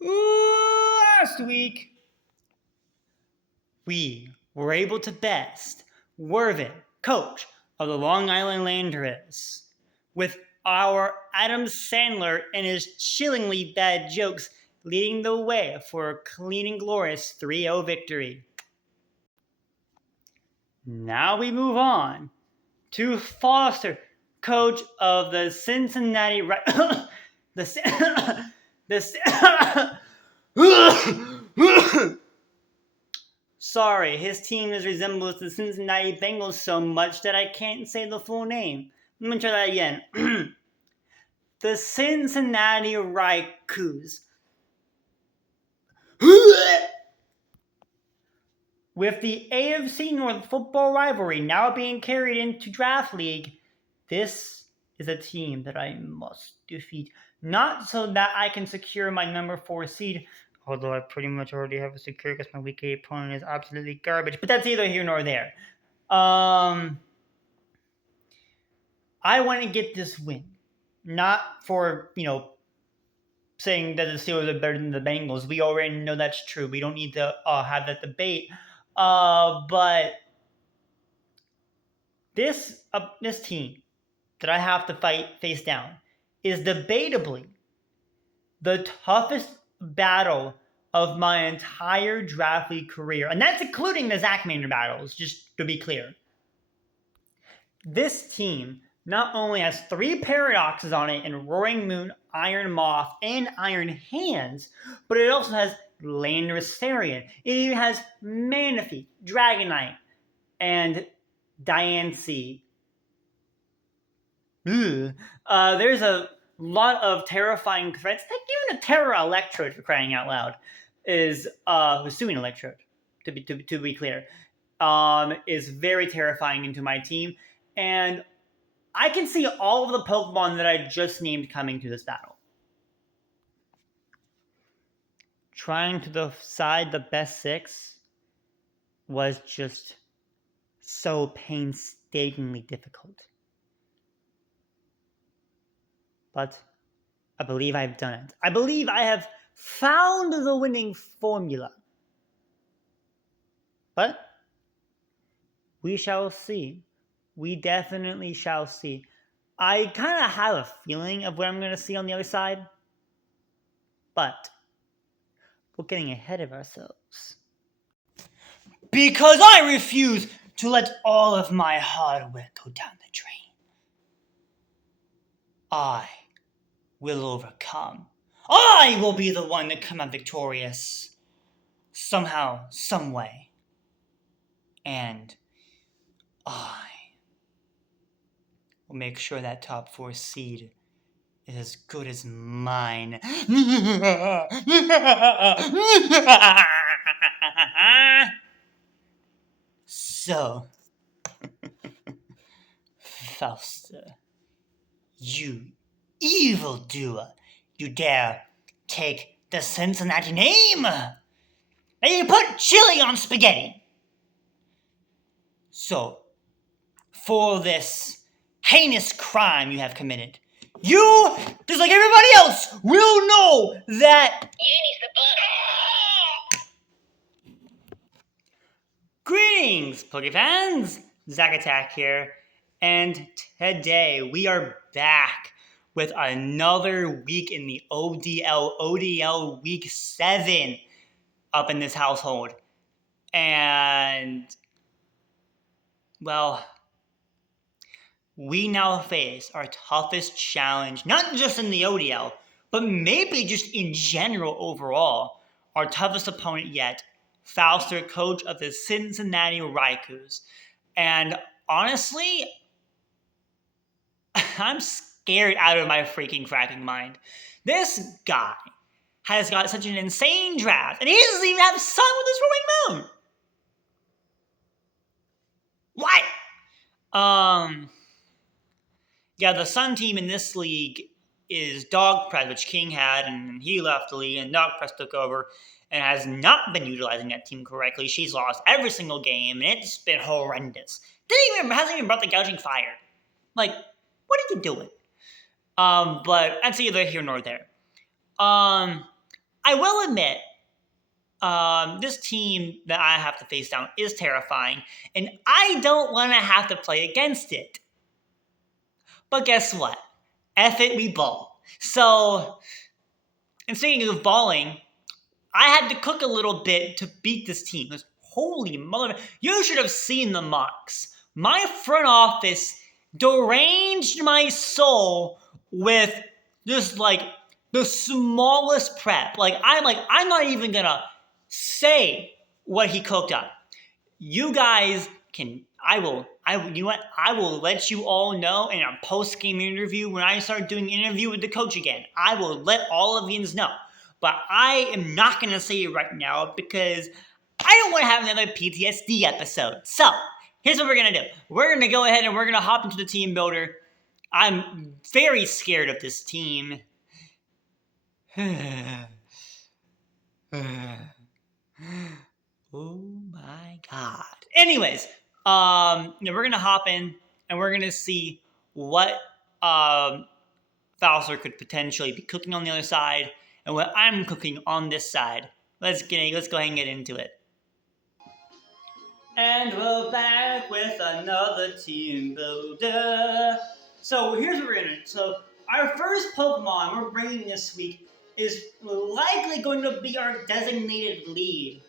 Last week, we were able to best Wervin, coach of the Long Island Landers, with our Adam Sandler and his chillingly bad jokes leading the way for a clean and glorious 3-0 victory. Now we move on to Fouster, coach of the Cincinnati Raikou. Sorry, his team resembles the Cincinnati Bengals so much that I can't say the full name. Let me try that again. The Cincinnati Raikous. With the AFC North football rivalry now being carried into Draft League, this is a team that I must defeat. Not so that I can secure my number 4 seed, although I pretty much already have a secure because my Week 8 opponent is absolutely garbage, but that's neither here nor there. I want to get this win. Not for, saying that the Steelers are better than the Bengals. We already know that's true. We don't need to have that debate. But this team that I have to face down is debatably the toughest battle of my entire draft league career. And that's including the Zach Maynard battles, just to be clear. This team not only has 3 paradoxes on it in Roaring Moon, Iron Moth, and Iron Hands, but it also has Landorus Therian. It even has Manaphy, Dragonite, and Diancie. There's a lot of terrifying threats. Like even a Terra Electrode, for crying out loud, is who's suing Electrode, to be clear, is very terrifying into my team, and I can see all of the Pokemon that I just named coming to this battle. Trying to decide the best 6 was just so painstakingly difficult. But I believe I've done it. I believe I have found the winning formula. But we shall see. We definitely shall see. I kind of have a feeling of what I'm going to see on the other side. But we're getting ahead of ourselves. Because I refuse to let all of my hard work go down the drain. I will overcome. I will be the one to come out victorious. Somehow, some way. And I will make sure that top 4 seed is as good as mine. So, Fouster, you evildoer, you dare take the Cincinnati name? And you put chili on spaghetti. So, for this heinous crime you have committed, you, just like everybody else, will know that Greetings, Pokefans! Zack Attack here, and today we are back with another week in the ODL Week 7 up in this household. And, well, we now face our toughest challenge, not just in the ODL, but maybe just in general overall, our toughest opponent yet, Fouster, coach of the Cincinnati Raikous. And honestly, I'm scared out of my freaking cracking mind. This guy has got such an insane draft, and he doesn't even have a son with his Roaring Moon. What? Yeah, the Sun team in this league is Dog Press, which King had, and he left the league, and Dog Press took over, and has not been utilizing that team correctly. She's lost every single game, and it's been horrendous. Hasn't even brought the Gouging Fire. Like, what are you doing? But that's either here nor there. I I will admit, this team that I have to face down is terrifying, and I don't want to have to play against it. But guess what? F it, we ball. So, and speaking of balling, I had to cook a little bit to beat this team. Holy mother! You should have seen the mocks. My front office deranged my soul with just like the smallest prep. I'm not even gonna say what he cooked up. You guys can. You know what? I will let you all know in a post-game interview when I start doing an interview with the coach again. I will let all of you know. But I am not going to say it right now because I don't want to have another PTSD episode. So, here's what we're going to do. We're going to go ahead and we're going to hop into the team builder. I'm very scared of this team. Oh my god. Anyways, we're gonna hop in and we're gonna see what Fouster could potentially be cooking on the other side and what I'm cooking on this side. Let's go ahead and get into it. And we're back with another team builder. So here's what we're gonna do. So our first Pokemon we're bringing this week is likely going to be our designated lead.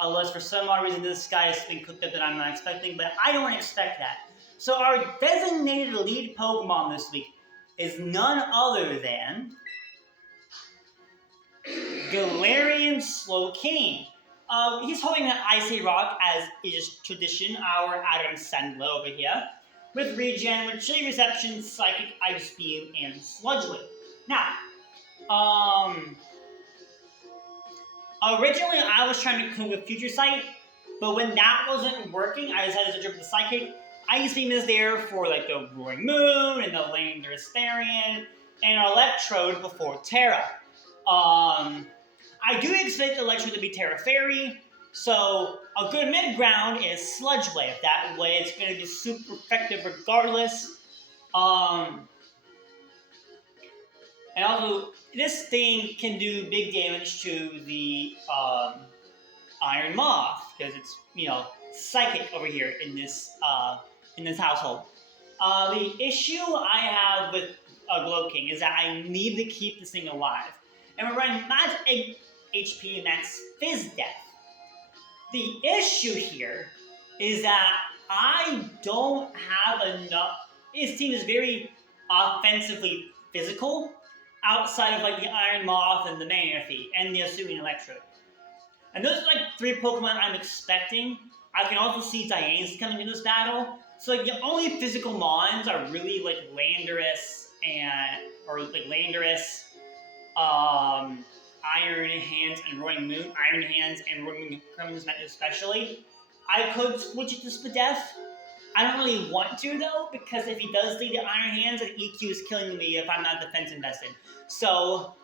Unless for some odd reason this guy has been cooked up that I'm not expecting, but I don't expect that. So our designated lead Pokemon this week is none other than Galarian Slowking. He's holding an Icy Rock as is tradition, our Adam Sandler over here, with Regen, with Chilly Reception, Psychic, Ice Beam, and Sludge Wave. Now, originally, I was trying to cook with Future Sight, but when that wasn't working, I decided to switch over to Psychic. Ice Beam is there for like the Roaring Moon and the Landorus Therian and Electrode before Terra. I do expect Electrode to be Terra Fairy, so a good mid-ground is Sludge Wave. That way it's going to be super effective regardless. And also, this thing can do big damage to the Iron Moth because it's psychic over here in this household. The issue I have with Glowking is that I need to keep this thing alive, and we're running max 8 HP and max Fizz Death. The issue here is that I don't have enough. This team is very offensively physical, outside of like the Iron Moth and the Manaphy and the Assuming Electrode. And those are like 3 Pokemon I'm expecting. I can also see Diane's coming in this battle. So like the only physical mons are really like Landorus, Iron Hands and Roaring Moon. Iron Hands and Roaring Moon especially. I could switch it to Spadef. I don't really want to though, because if he does lead the Iron Hands, then EQ is killing me if I'm not defense invested. So,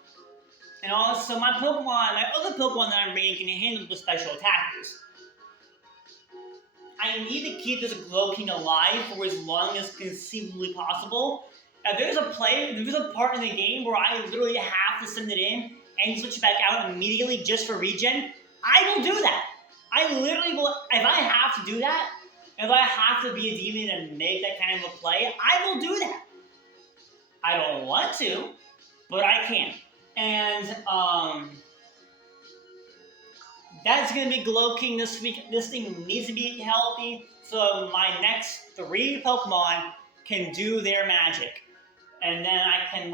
and also my other Pokemon that I'm bringing can handle the special attackers. I need to keep this Glowking alive for as long as conceivably possible. If there's a part in the game where I literally have to send it in and switch it back out immediately just for regen, I will do that. I literally will. If I have to do that, if I have to be a demon and make that kind of a play, I will do that. I don't want to, but I can. And that's going to be Glowking this week. This thing needs to be healthy, so my next 3 Pokemon can do their magic. And then I can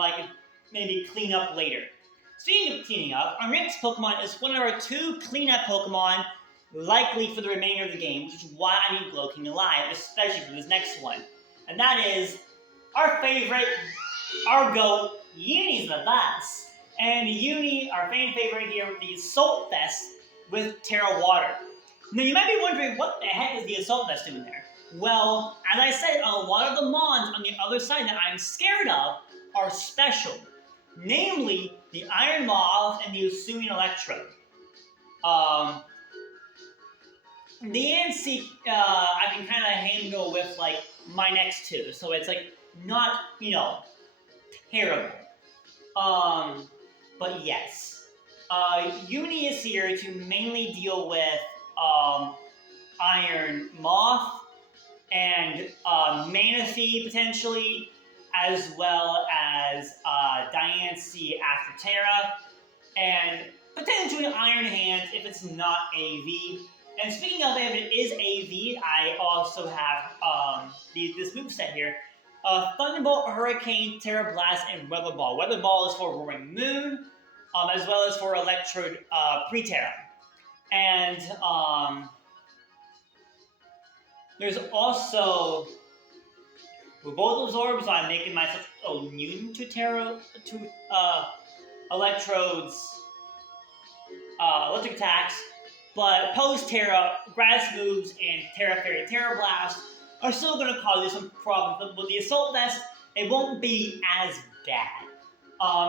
maybe clean up later. Speaking of cleaning up, our next Pokemon is one of our 2 cleanup Pokemon, likely for the remainder of the game, which is why I need Glowking alive, especially for this next one. And that is our favorite, our GOAT, Uni's the best. And Uni, our fan favorite here, with the Assault Vest with Terra Water. Now you might be wondering, what the heck is the Assault Vest doing there? Well, as I said, a lot of the mons on the other side that I'm scared of are special. Namely, the Iron Moth and the Assuming Electrode. The Ansi, I can kind of handle with, my next 2. So it's, not, terrible. But yes. Uni is here to mainly deal with Iron Moth and Manaphy potentially, as well as Diancie after Terra, and potentially Iron Hands if it's not AV. And speaking of, if it is AV, I also have this moveset here. Thunderbolt, Hurricane, Terra Blast, and Weather Ball. Weather Ball is for Roaring Moon, as well as for Electrode pre-Terra. And there's also, with both absorbs, I'm making myself immune to Terra, to Electrode's electric attacks. But post-Terra, Grass moves and Terra Fairy, Terra Blast are still going to cause you some problems. But with the Assault Vest, it won't be as bad.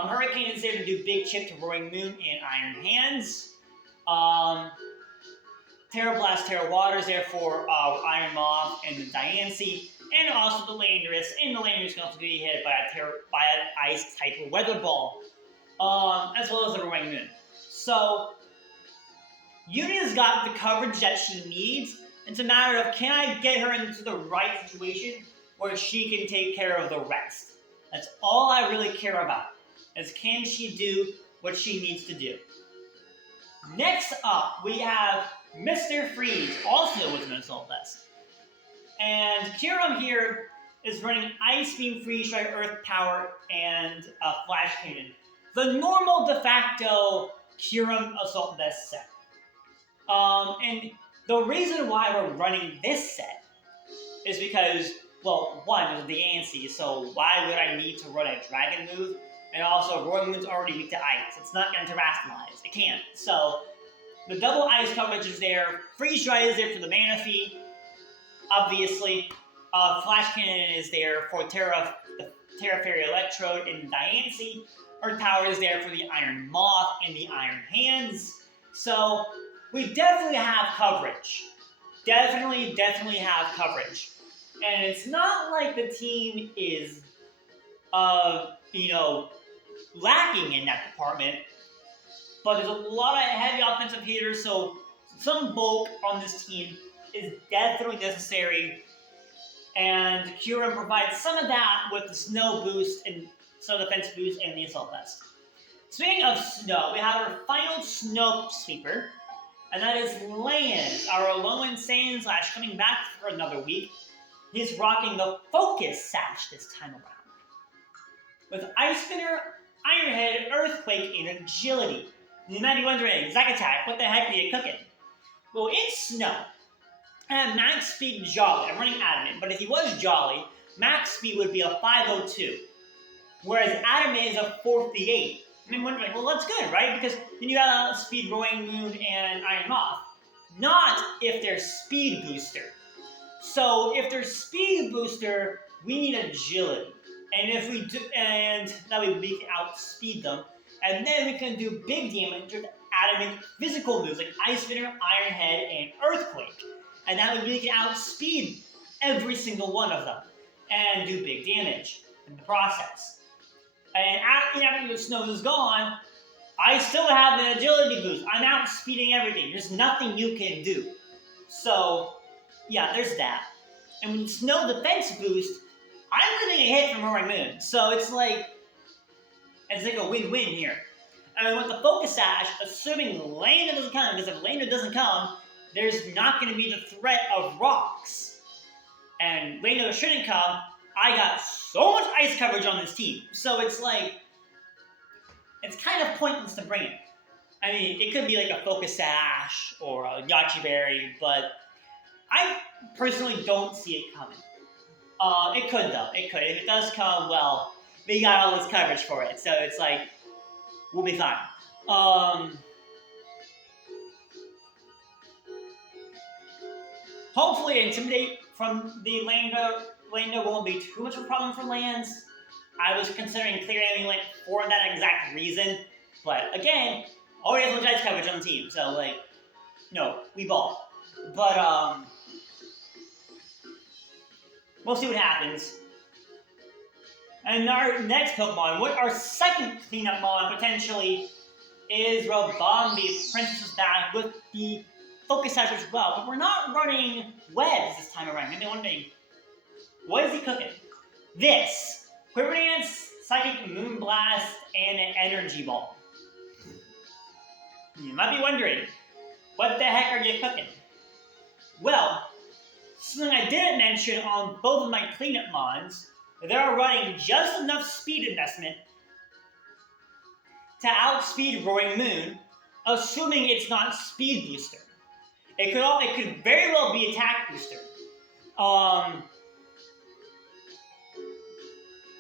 Hurricane is there to do big chip to Roaring Moon and Iron Hands. Terra Blast, Terra Water is there for Iron Moth and the Diancie, and also the Landorus. And the Landorus can also be hit by an ice type of Weather Ball, as well as the Roaring Moon. So Unia's got the coverage that she needs. It's a matter of, can I get her into the right situation where she can take care of the rest? That's all I really care about, is can she do what she needs to do. Next up, we have Mr. Freeze, also with an Assault Vest. And Kyurem here is running Ice Beam, Freeze Strike, Earth Power, and Flash Cannon. The normal de facto Kyurem Assault Vest set. And the reason why we're running this set is because, well, one, it was the Diancie, so why would I need to run a Dragon move? And also, Roaring Moon's already weak to Ice. It's not going to terrestrialize. It can't. So, the double Ice coverage is there. Freeze Strike is there for the Manaphy, obviously. Flash Cannon is there for the Terra Fairy Electrode and Diancie. Earth Power is there for the Iron Moth and the Iron Hands. So, we definitely have coverage. Definitely have coverage. And it's not like the team is, lacking in that department. But there's a lot of heavy offensive hitters, so some bulk on this team is definitely necessary. And Kyurem provides some of that with the snow boost and snow defense boost and the Assault Vest. Speaking of snow, we have our final snow sweeper, and that is Land, our Alolan Sandslash, coming back for another week. He's rocking the Focus Sash this time around, with Ice Spinner, Iron Head, Earthquake, and Agility. You might be wondering, Zack Attack, what the heck are you cooking? Well, it's snow. I have max speed Jolly. I'm running Adamant, but if he was Jolly, max speed would be a 502, whereas Adamant is a 438. I mean, wondering, well, that's good, right? Because then you have speed Roaring Moon and Iron Moth. Not if they're speed booster. So if they're speed booster, we need agility. And if we do, and that way we can outspeed them. And then we can do big damage with Adamant physical moves like Ice Spinner, Iron Head, and Earthquake. And that way we can outspeed every single one of them and do big damage in the process. And after the snow is gone, I still have an agility boost. I'm outspeeding everything. There's nothing you can do. So, yeah, there's that. And with snow defense boost, I'm getting a hit from Roaring Moon. So it's like a win-win here. And with the Focus Sash, assuming Lana doesn't come, because if Lana doesn't come, there's not going to be the threat of rocks. And Lana shouldn't come. I got so much ice coverage on this team. So it's like, it's kind of pointless to bring it. I mean, it could be like a Focus Sash or a Yachi Berry, but I personally don't see it coming. It could though, it could. If it does come, well, we got all this coverage for it. So it's like, we'll be fine. Hopefully Intimidate from the Lando won't be too much of a problem for lands. I was considering clearing Link for that exact reason. But again, always has ice coverage on the team. So like, no, we ball. But we'll see what happens. And our next Pokemon, our second cleanup mon potentially is Rabambi. Princess is back with the focus hazard as well, but we're not running webs this time around. Maybe wondering, what is he cooking? This. Quiver Dance, Psychic Moonblast, and an Energy Ball. You might be wondering, what the heck are you cooking? Well, something I didn't mention on both of my cleanup mods, they are running just enough speed investment to outspeed Roaring Moon, assuming it's not Speed Booster. It could very well be Attack Booster.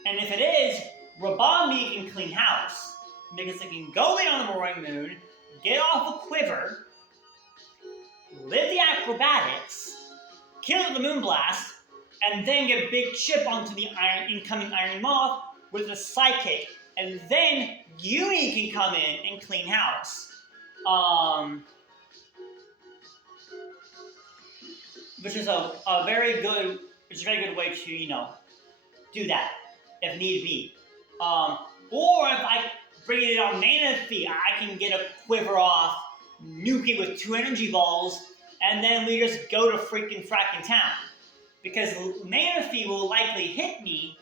And if it is, Rabambi can clean house, because it can go in on the Roaring Moon, get off a Quiver, live the Acrobatics, kill the Moonblast, and then get Big Chip onto the incoming Iron Moth with a Psychic, and then Uni can come in and clean house. Which is a very good way to, do that, if need be. Or if I bring it on Mana Fee, I can get a Quiver off, nuke it with 2 Energy Balls, and then we just go to freaking fracking town. Because Mana Fee will likely hit me,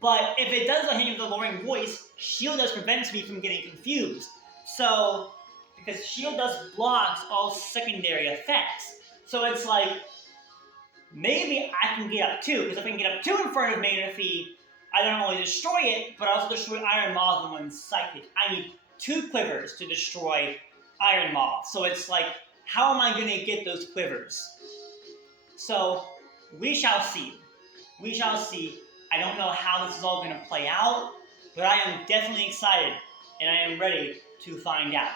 but if it doesn't hit me with a lowering voice, Shield Dust prevents me from getting confused. So, because Shield Dust blocks all secondary effects. So it's like, maybe I can get up 2, because if I can get up 2 in front of Mana Fee, I don't only destroy it, but I also destroy Iron Moth and one Psychic. I need 2 Quivers to destroy Iron Moth. So it's like, how am I going to get those Quivers? So, we shall see. We shall see. I don't know how this is all going to play out, but I am definitely excited, and I am ready to find out.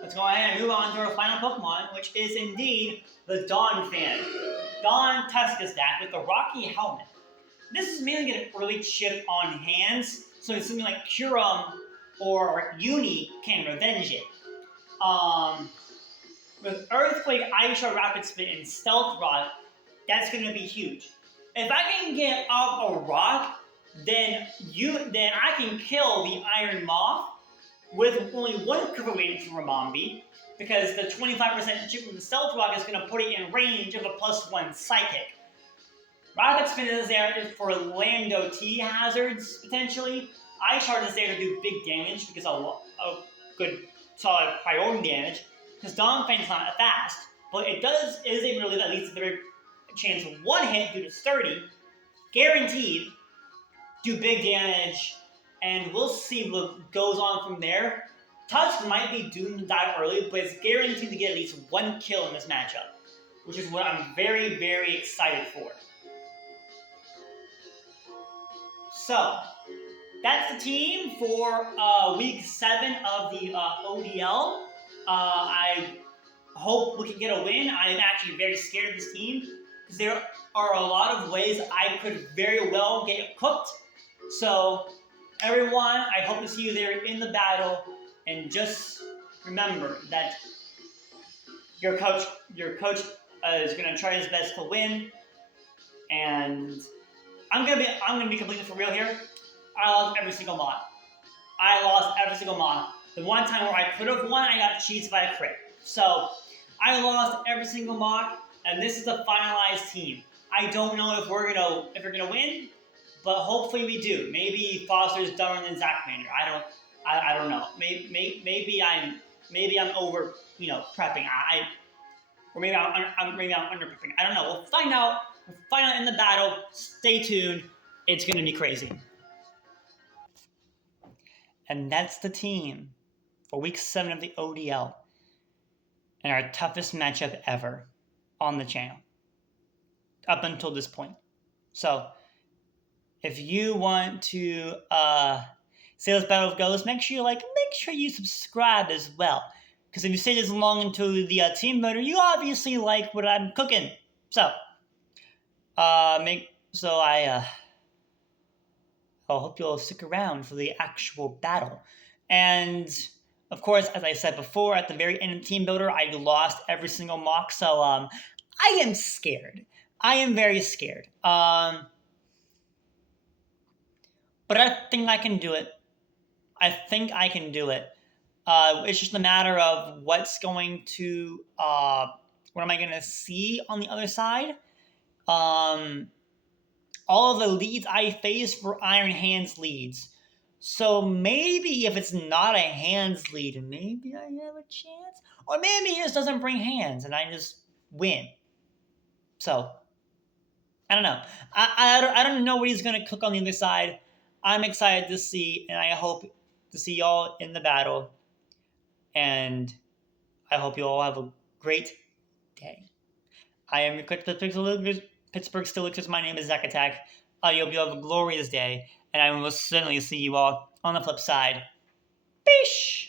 Let's go ahead and move on to our final Pokemon, which is indeed the Dawn Fan. Dawn Tuska's deck with the Rocky Helmet. This is mainly going to early chip on hands, so something like Curum or Uni can revenge it. With Earthquake, Ice Shard, Rapid Spin, and Stealth Rock, that's going to be huge. If I can get up a rock, then I can kill the Iron Moth with only 1 Quiver waiting for Rabambi, because the 25% chip from the Stealth Rock is going to put it in range of a +1 Psychic. Rapid Spin is there for Lando T hazards, potentially. Ice Shard is there to do big damage, because a good solid priority damage, because Dawn Fan is not fast, but it is able to leave at least a chance of 1 hit due to 30, guaranteed, do big damage, and we'll see what goes on from there. Tusk might be doomed to die early, but it's guaranteed to get at least 1 kill in this matchup, which is what I'm very, very excited for. So, that's the team for Week 7 of the ODL. I hope we can get a win. I'm actually very scared of this team, because there are a lot of ways I could very well get cooked. So, everyone, I hope to see you there in the battle, and just remember that your coach is going to try his best to win, and I'm gonna be completely for real here. I lost every single mod. The one time where I could have won, I got cheesed by a crit. So, I lost every single mock, and this is a finalized team. I don't know if we're gonna win, but hopefully we do. Maybe Fouster's dumber than Zach Mander. I don't know. Maybe I'm over prepping. Or maybe I'm under prepping. I don't know. We'll find out. We'll find out in the battle. Stay tuned. It's gonna be crazy. And that's the team for Week 7 of the ODL, and our toughest matchup ever on the channel up until this point. So, if you want to see how this battle goes, make sure you subscribe as well. Because if you stay this long into the Teambuilder, you obviously like what I'm cooking. So, I hope you'll stick around for the actual battle. And, of course, as I said before, at the very end of Teambuilder, I lost every single mock, so I am scared. I am very scared. But I think I can do it. I think I can do it. It's just a matter of what am I going to see on the other side? All of the leads I face for Iron Hands leads. So maybe if it's not a hands lead, maybe I have a chance. Or maybe he just doesn't bring hands and I just win. So, I don't know. I don't know what he's going to cook on the other side. I'm excited to see, and I hope to see y'all in the battle. And I hope you all have a great day. I am your quick Pittsburgh Steelers. My name is Zach Attack. I hope you have a glorious day, and I will certainly see you all on the flip side. Peace!